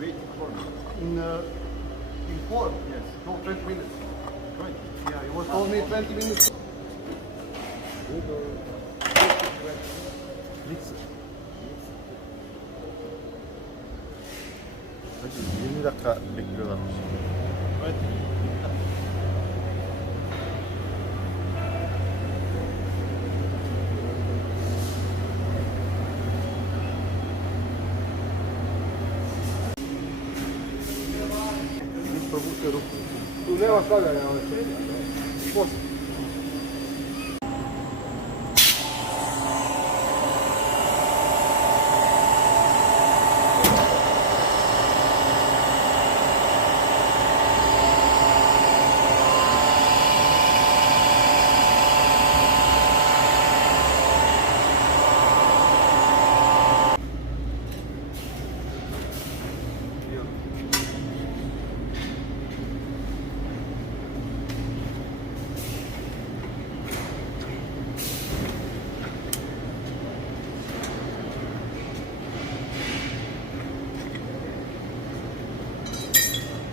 Wait for me. In 4? Yes. No, 20 minutes. 20. Yeah, he was told me 20 minutes. Good or... Mix. Hacı 20 dakika bekliyorlarmış. Evet. Tu nema stavljanja ove srednje. Poslije.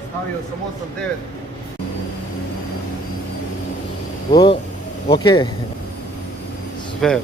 Stavio sam 8-9. Bu okey. Süper.